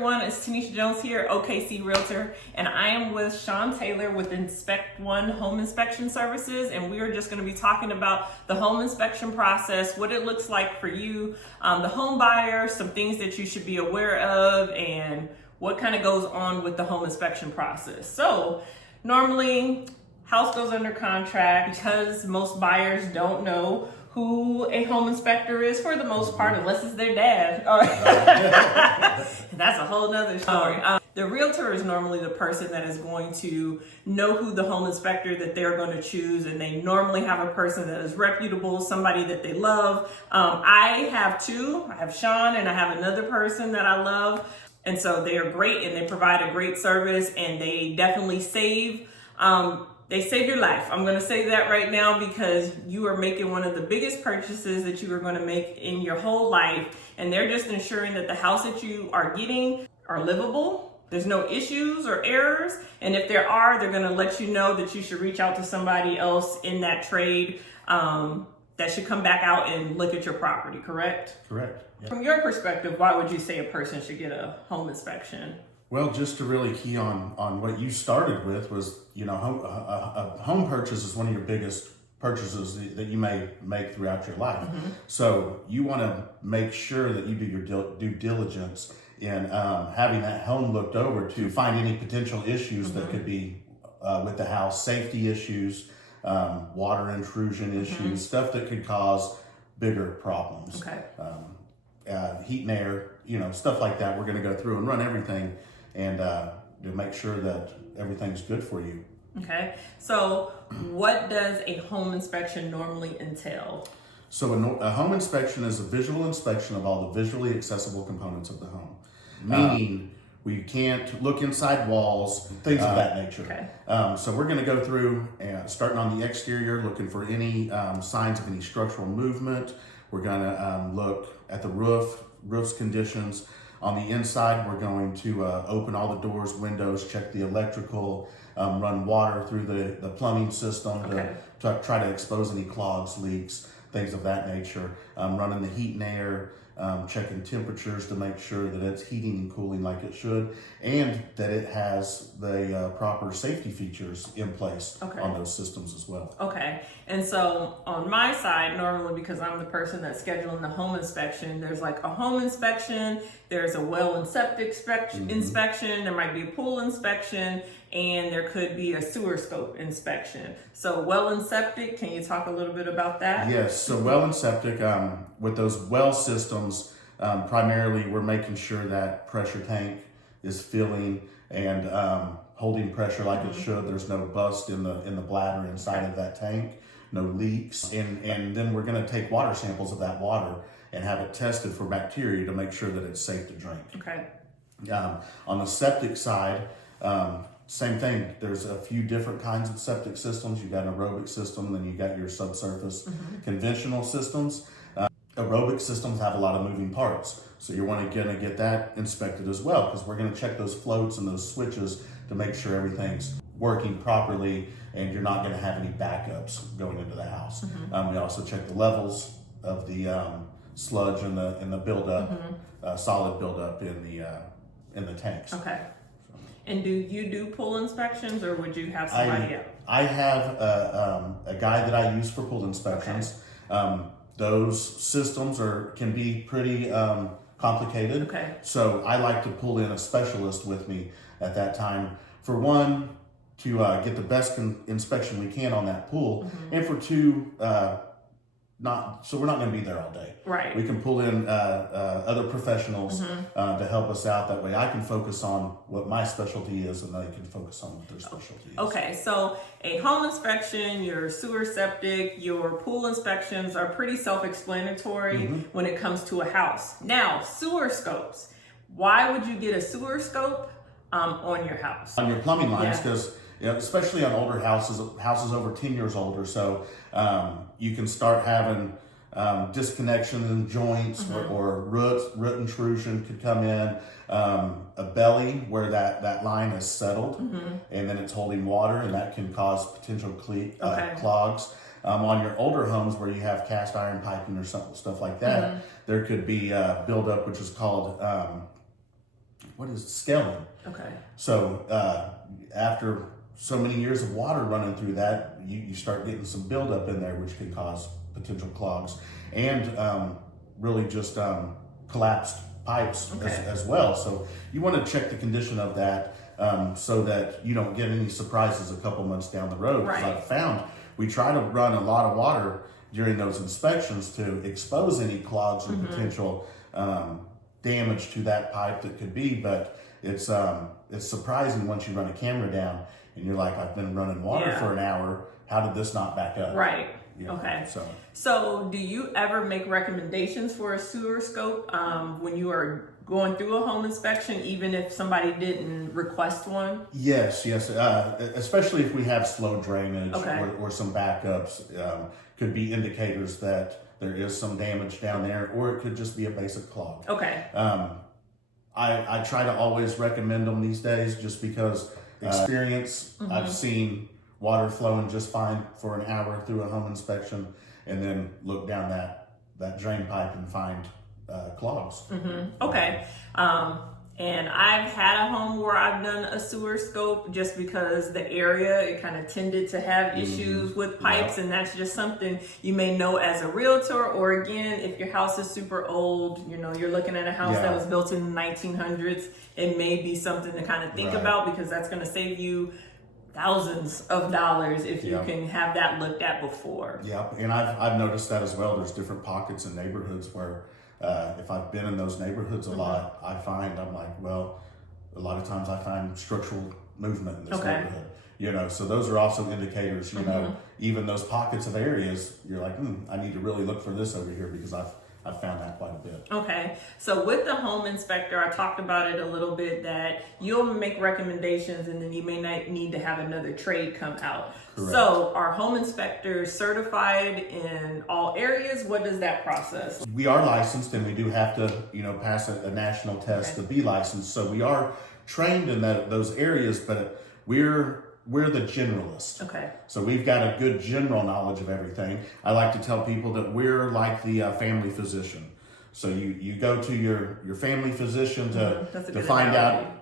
everyone, it's Tonisha Jones here, OKC Realtor, and I am with Shawn Taylor with Inspect One Home Inspection Services, and we are just going to be talking about the home inspection process, what it looks like for you, the home buyer, some things that you should be aware of, and what kind of goes on with the home inspection process. So normally, house goes under contract because most buyers don't know who a home inspector is for the most part, unless it's their dad. That's a whole nother story. The realtor is normally the person that is going to know who the home inspector that they're going to choose, and they normally have a person that is reputable, somebody that they love. I have two. I have Shawn and I have another person that I love. And so they are great and they provide a great service, and they definitely save your life. I'm going to say that right now because you are making one of the biggest purchases that you are going to make in your whole life. And they're just ensuring that the house that you are getting are livable. There's no issues or errors. And if there are, they're going to let you know that you should reach out to somebody else in that trade that should come back out and look at your property, correct? Correct. Yep. From From your perspective, why would you say a person should get a home inspection? Well, just to really key on what you started with was, a home purchase is one of your biggest purchases that you may make throughout your life. Mm-hmm. So you want to make sure that you do your due diligence in having that home looked over to find any potential issues mm-hmm. that could be with the house, safety issues, water intrusion issues, mm-hmm. stuff that could cause bigger problems. Okay. Heat and air, stuff like that. We're going to go through and run everything and to make sure that everything's good for you. Okay. So what does a home inspection normally entail? So a home inspection is a visual inspection of all the visually accessible components of the home. Meaning we can't look inside walls, things of that nature. Okay. So we're going to go through starting on the exterior, looking for any signs of any structural movement. We're going to look at the roof's conditions. On the inside, we're going to open all the doors, windows, check the electrical, run water through the plumbing system okay. to try to expose any clogs, leaks, things of that nature. Running the heat and air, checking temperatures to make sure that it's heating and cooling like it should, and that it has the proper safety features in place okay. on those systems as well. Okay. And so on my side, normally because I'm the person that's scheduling the home inspection, there's like a home inspection, there's a well and septic inspection, mm-hmm. there might be a pool inspection, and there could be a sewer scope inspection. So well and septic, can you talk a little bit about that? Yes, so well and septic, with those well systems, primarily we're making sure that pressure tank is filling and holding pressure like mm-hmm. it should. There's no bust in the bladder inside of that tank, no leaks. And then we're gonna take water samples of that water and have it tested for bacteria to make sure that it's safe to drink. Okay. On the septic side, same thing. There's a few different kinds of septic systems. You got an aerobic system, then you got your subsurface mm-hmm. conventional systems. Aerobic systems have a lot of moving parts, so you're going to get that inspected as well, because we're going to check those floats and those switches to make sure everything's working properly and you're not going to have any backups going into the house. Mm-hmm. We also check the levels of the sludge and the buildup, mm-hmm. Solid buildup in the tanks. Okay. And do you do pool inspections, or would you have somebody else? I have a guy that I use for pool inspections. Okay. Those systems can be pretty complicated. Okay. So I like to pull in a specialist with me at that time. For one, to get the best inspection we can on that pool, mm-hmm. and for two, so we're not going to be there all day. Right. We can pull in other professionals mm-hmm. To help us out. That way I can focus on what my specialty is and they can focus on what their specialty is. Okay, so a home inspection, your sewer septic, your pool inspections are pretty self-explanatory mm-hmm. when it comes to a house. Now, sewer scopes. Why would you get a sewer scope on your house? On your plumbing lines, because especially on older houses over 10 years old or so, you can start having disconnection in joints mm-hmm. or root intrusion could come in, a belly where that line is settled mm-hmm. and then it's holding water, and that can cause potential clogs. On your older homes where you have cast iron piping or stuff like that, mm-hmm. there could be buildup, which is called scaling. Okay. So after so many years of water running through that, you start getting some buildup in there, which can cause potential clogs and really just collapsed pipes as well. So you want to check the condition of that so that you don't get any surprises a couple months down the road. Because I've found we try to run a lot of water during those inspections to expose any clogs or potential damage to that pipe that could be, but it's surprising once you run a camera down and you're like, I've been running water for an hour. How did this not back up? Right. Yeah. Okay. So do you ever make recommendations for a sewer scope when you are going through a home inspection, even if somebody didn't request one? Yes. Especially if we have slow drainage or some backups, could be indicators that there is some damage down there, or it could just be a basic clog. Okay. I try to always recommend them these days just because experience. I've seen water flowing just fine for an hour through a home inspection and then look down that drain pipe and find clogs. Okay. And I've had a home where I've done a sewer scope just because the area, it kind of tended to have issues with pipes, and that's just something you may know as a realtor, or again, if your house is super old, you're looking at a house that was built in the 1900s, it may be something to kind of think about, because that's going to save you thousands of dollars if you can have that looked at before. Yep, and I've noticed that as well. There's different pockets in neighborhoods where if I've been in those neighborhoods a lot, I'm like, well, a lot of times I find structural movement in this neighborhood. So those are also indicators, even those pockets of areas, you're like, I need to really look for this over here, because I've found that quite a bit. Okay. So with the home inspector, I talked about it a little bit, that you'll make recommendations and then you may not need to have another trade come out. Correct. So are home inspectors certified in all areas? What is that process? We are licensed, and we do have to, pass a national test to be licensed. So we are trained in those areas, but we're the generalist. Okay. So we've got a good general knowledge of everything. I like to tell people that we're like the family physician. So you go to your family physician to find out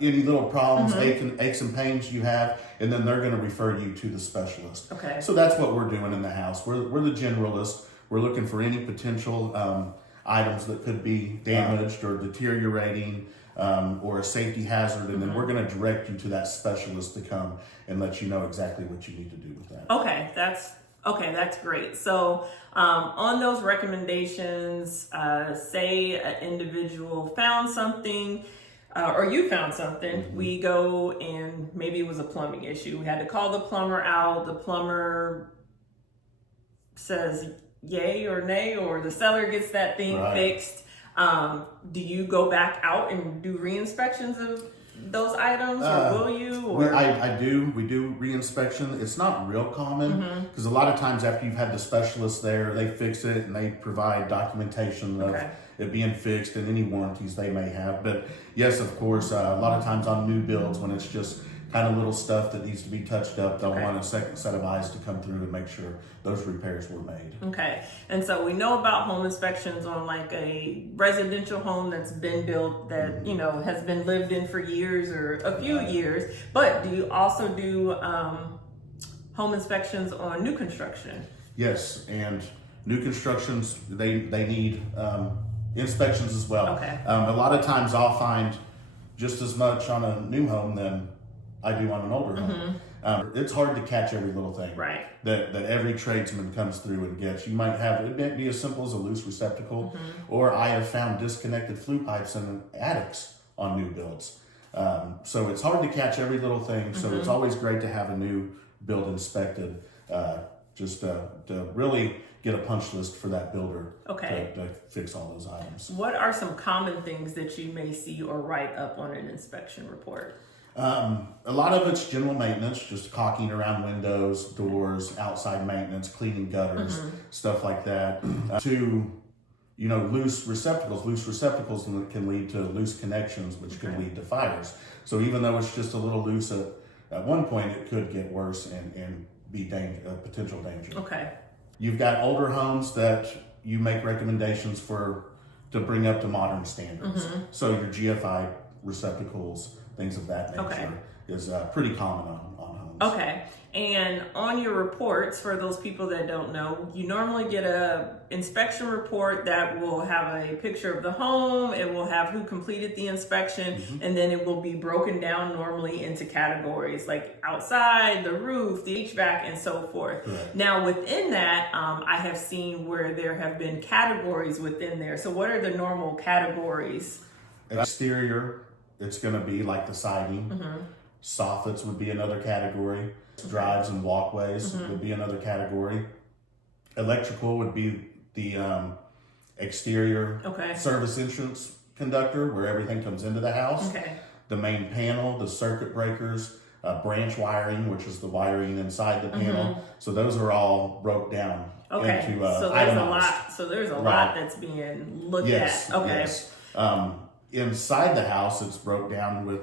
any little problems, aches and pains you have, and then they're going to refer you to the specialist. Okay. So that's what we're doing in the house. We're the generalist. We're looking for any potential items that could be damaged or deteriorating, or a safety hazard, and then we're going to direct you to that specialist to come and let you know exactly what you need to do with that. Okay, that's great. So on those recommendations, say an individual found something, or you found something, we go and maybe it was a plumbing issue. We had to call the plumber out. The plumber says yay or nay, or the seller gets that thing fixed. Do you go back out and do re-inspections of those items, or will you? Or? I do. We do re-inspection. It's not real common, because a lot of times after you've had the specialist there, they fix it and they provide documentation of it being fixed and any warranties they may have. But yes, of course, a lot of times on new builds, when it's just kind of little stuff that needs to be touched up, they'll want a second set of eyes to come through and make sure those repairs were made. Okay. And so we know about home inspections on like a residential home that's been built, that has been lived in for years or a few years, but do you also do home inspections on new construction? Yes, and new constructions, they need inspections as well. Okay. A lot of times I'll find just as much on a new home than I do on an older home. It's hard to catch every little thing that every tradesman comes through and gets. You might have, it may be as simple as a loose receptacle, or I have found disconnected flue pipes in attics on new builds. So it's hard to catch every little thing. So it's always great to have a new build inspected, just to really get a punch list for that builder to fix all those items. What are some common things that you may see or write up on an inspection report? A lot of it's general maintenance, just caulking around windows, doors, outside maintenance, cleaning gutters, stuff like that. To loose receptacles. Loose receptacles can lead to loose connections, which can lead to fires. So even though it's just a little loose at one point, it could get worse and be potential danger. Okay. You've got older homes that you make recommendations to bring up to modern standards. So your GFI receptacles, things of that nature, Okay. is pretty common on homes. Okay. And on your reports, for those people that don't know, you normally get a inspection report that will have a picture of the home, it will have who completed the inspection, and then it will be broken down normally into categories like outside, the roof, the HVAC, and so forth. Correct. Now within that, I have seen where there have been categories within there. So what are the normal categories? Exterior, it's going to be like the siding. Soffits would be another category. Drives and walkways would be another category. Electrical would be the exterior service entrance conductor, where everything comes into the house. Okay. The main panel, the circuit breakers, branch wiring, which is the wiring inside the panel. So those are all broke down into so there's itemized. a lot. So there's a lot that's being looked at. Okay. Yes. Inside the house, it's broke down with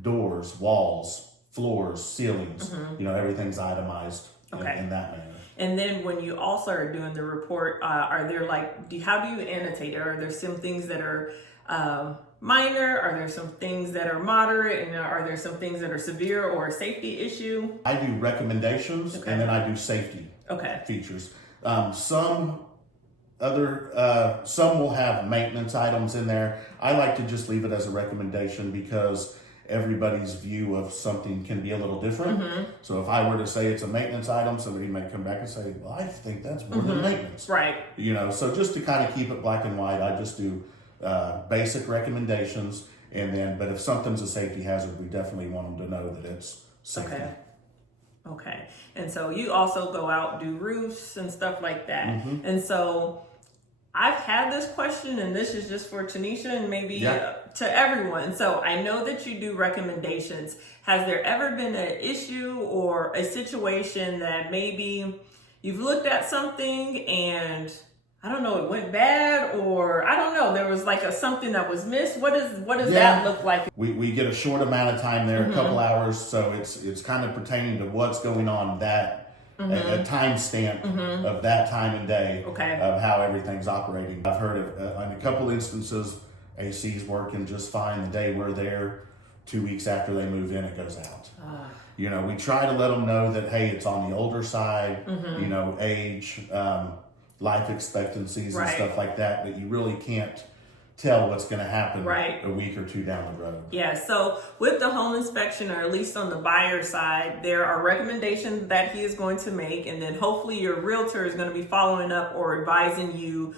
doors, walls, floors, ceilings. Everything's itemized in that manner. And then when you also are doing the report, are there how do you annotate it? Are there some things that are minor? Are there some things that are moderate? And are there some things that are severe or a safety issue? I do recommendations and then I do safety features. Some will have maintenance items in there. I like to just leave it as a recommendation because everybody's view of something can be a little different. So if I were to say it's a maintenance item, somebody might come back and say, well, I think that's more than maintenance. Right. So just to kind of keep it black and white, I just do basic recommendations. But if something's a safety hazard, we definitely want them to know that it's safety. Okay. And so you also go out, do roofs and stuff like that. And so I've had this question, and this is just for Tonisha and maybe to everyone. So I know that you do recommendations. Has there ever been an issue or a situation that maybe you've looked at something and I don't know, it went bad, or I don't know, there was something that was missed? What does that look like? We get a short amount of time there, a couple hours, so it's kind of pertaining to what's going on that a time stamp of that time and day of how everything's operating. I've heard of in a couple instances, AC's working just fine the day we're there. 2 weeks after they move in, it goes out. We try to let them know that, hey, it's on the older side, age, life expectancies and stuff like that, but you really can't tell what's going to happen a week or two down the road. Yeah, so with the home inspection, or at least on the buyer side, there are recommendations that he is going to make, and then hopefully your realtor is going to be following up or advising you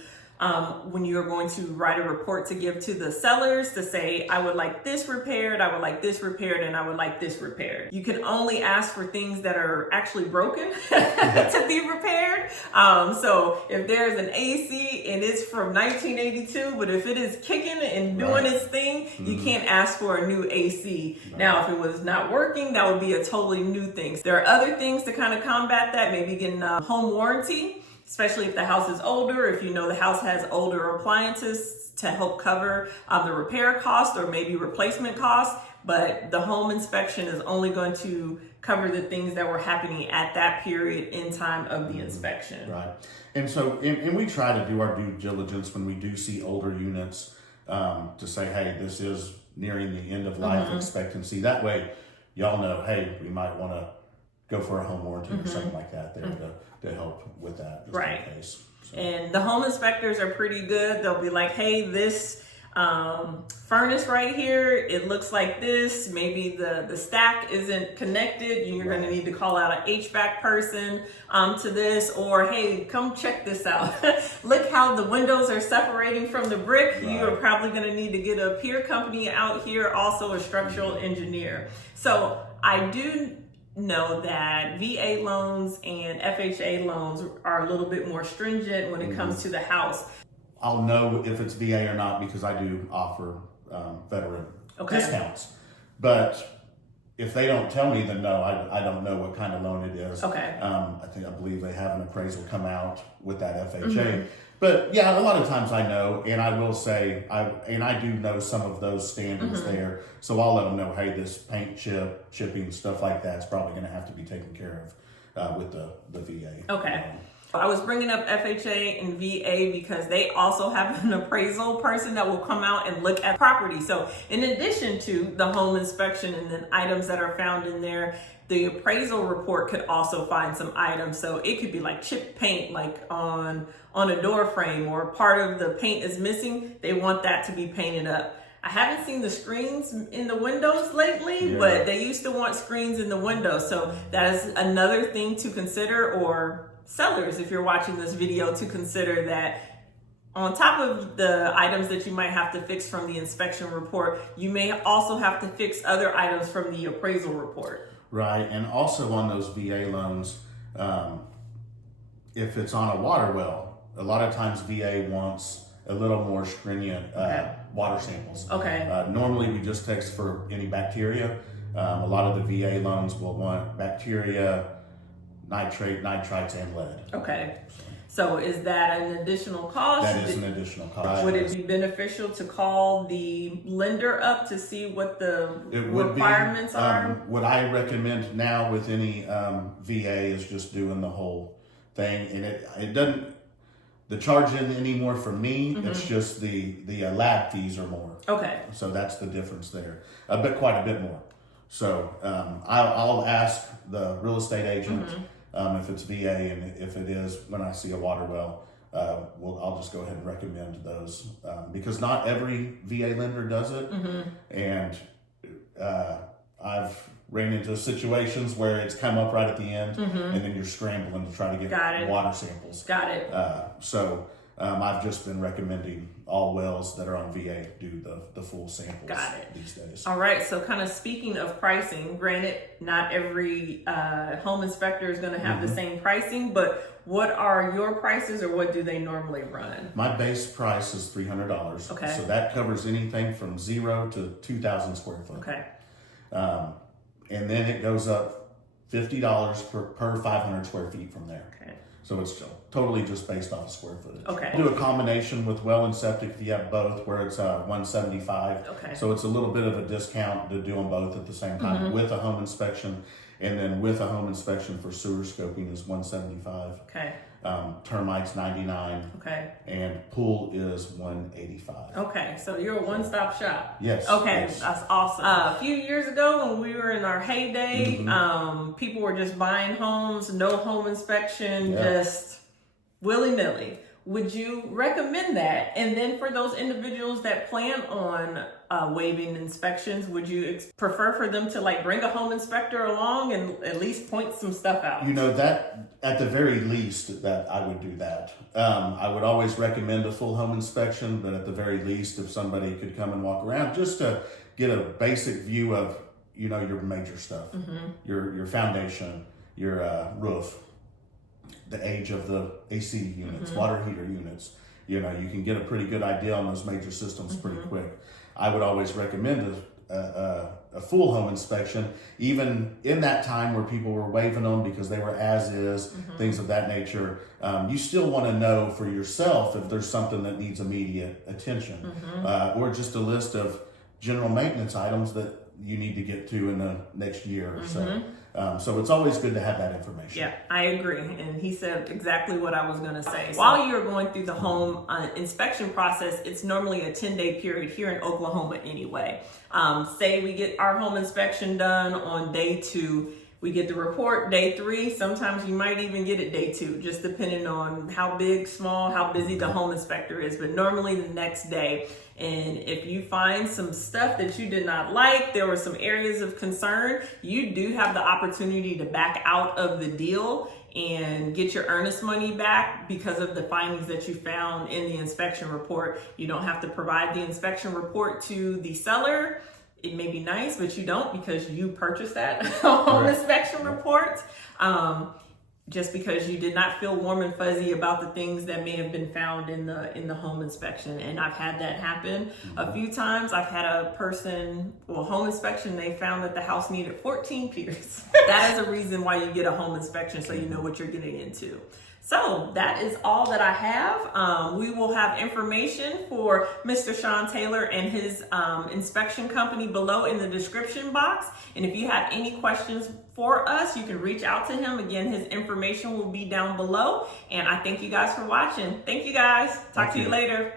when you're going to write a report to give to the sellers to say, I would like this repaired, I would like this repaired, and I would like this repaired. You can only ask for things that are actually broken to be repaired. So if there's an AC and it's from 1982, but if it is kicking and doing its thing, you can't ask for a new AC. Now, if it was not working, that would be a totally new thing. There are other things to kind of combat that, maybe getting a home warranty, especially if the house is older, if you know the house has older appliances to help cover the repair cost or maybe replacement costs. But the home inspection is only going to cover the things that were happening at that period in time of the inspection. Right. And so, and we try to do our due diligence when we do see older units to say, hey, this is nearing the end of life expectancy. That way, y'all know, hey, we might want to go for a home warranty or something like that there to help with that. Just in case. So. And the home inspectors are pretty good. They'll be like, hey, this furnace right here, it looks like this. Maybe the stack isn't connected. You're going to need to call out an HVAC person to this. Or, hey, come check this out. Look how the windows are separating from the brick. You are probably going to need to get a peer company out here, also a structural engineer. So I do know that VA loans and FHA loans are a little bit more stringent when it comes to the house. I'll know if it's VA or not because I do offer veteran discounts. But if they don't tell me, then no, I don't know what kind of loan it is. I believe they have an appraisal come out with that FHA. But yeah, a lot of times I know, and I will say, I do know some of those standards there. So I'll let them know, hey, this paint chipping, stuff like that is probably going to have to be taken care of with the VA. I was bringing up FHA and VA because they also have an appraisal person that will come out and look at property. So in addition to the home inspection and then items that are found in there, the appraisal report could also find some items. So it could be like chipped paint, like on a door frame, or part of the paint is missing. They want that to be painted up. I haven't seen the screens in the windows lately, but they used to want screens in the windows. So that is another thing to consider, or sellers, if you're watching this video, to consider that on top of the items that you might have to fix from the inspection report, you may also have to fix other items from the appraisal report. Right, and also on those VA loans, if it's on a water well, a lot of times VA wants a little more stringent water samples. Okay. Normally we just text for any bacteria. A lot of the VA loans will want bacteria, nitrites, and lead. Okay. So is that an additional cost? That is an additional cost. Would it be beneficial to call the lender up to see what the requirements are? What I recommend now with any VA is just doing the whole thing, and it doesn't. The charge isn't anymore for me. It's just the lab fees are more. Okay. So that's the difference there, but quite a bit more. So I'll ask the real estate agent if it's VA, and if it is, when I see a water well, I'll just go ahead and recommend those because not every VA lender does it, and I've ran into situations where it's come up right at the end, and then you're scrambling to try to get water samples. Got it. So I've just been recommending all wells that are on VA do the full samples. Got it. These days. All right. So kind of speaking of pricing, granted, not every home inspector is going to have the same pricing, but what are your prices, or what do they normally run? My base price is $300. Okay. So that covers anything from 0 to 2,000 square foot. Okay. And then it goes up $50 per 500 square feet from there. Okay. So it's totally just based off of square footage. Okay. Do a combination with well and septic if you have both, where it's $175. Okay. So it's a little bit of a discount to do them both at the same time with a home inspection, and then with a home inspection for sewer scoping is $175. Okay. Termites $99. Okay. And pool is $185. Okay, so you're a one-stop shop. Yes. Okay, yes. that's awesome. A few years ago, when we were in our heyday, people were just buying homes, no home inspection, just willy-nilly. Would you recommend that? And then for those individuals that plan on waiving inspections, would you prefer for them to like bring a home inspector along and at least point some stuff out? You know, that at the very least that I would do that. I would always recommend a full home inspection, but at the very least, if somebody could come and walk around just to get a basic view of, you know, your major stuff, your foundation, your roof, the age of the AC units, water heater units. You know, you can get a pretty good idea on those major systems pretty quick. I would always recommend a full home inspection, even in that time where people were waiving them because they were as is, things of that nature. You still want to know for yourself if there's something that needs immediate attention, or just a list of general maintenance items that you need to get to in the next year or so. So it's always good to have that information. Yeah, I agree. And he said exactly what I was going to say. So while you're going through the home inspection process, it's normally a 10-day period here in Oklahoma anyway. Say we get our home inspection done on day 2. We get the report day 3. Sometimes you might even get it day 2, just depending on how big, small, how busy the home inspector is. But normally the next day. And if you find some stuff that you did not like, there were some areas of concern, you do have the opportunity to back out of the deal and get your earnest money back because of the findings that you found in the inspection report. You don't have to provide the inspection report to the seller. It may be nice, but you don't because you purchased that home inspection report. Just because you did not feel warm and fuzzy about the things that may have been found in the home inspection. And I've had that happen a few times. I've had a person, home inspection, they found that the house needed 14 piers. That is a reason why you get a home inspection, so you know what you're getting into. So that is all that I have. We will have information for Mr. Shawn Taylor and his inspection company below in the description box. And if you have any questions for us, you can reach out to him. Again, his information will be down below. And I thank you guys for watching. Thank you guys. Talk to you later.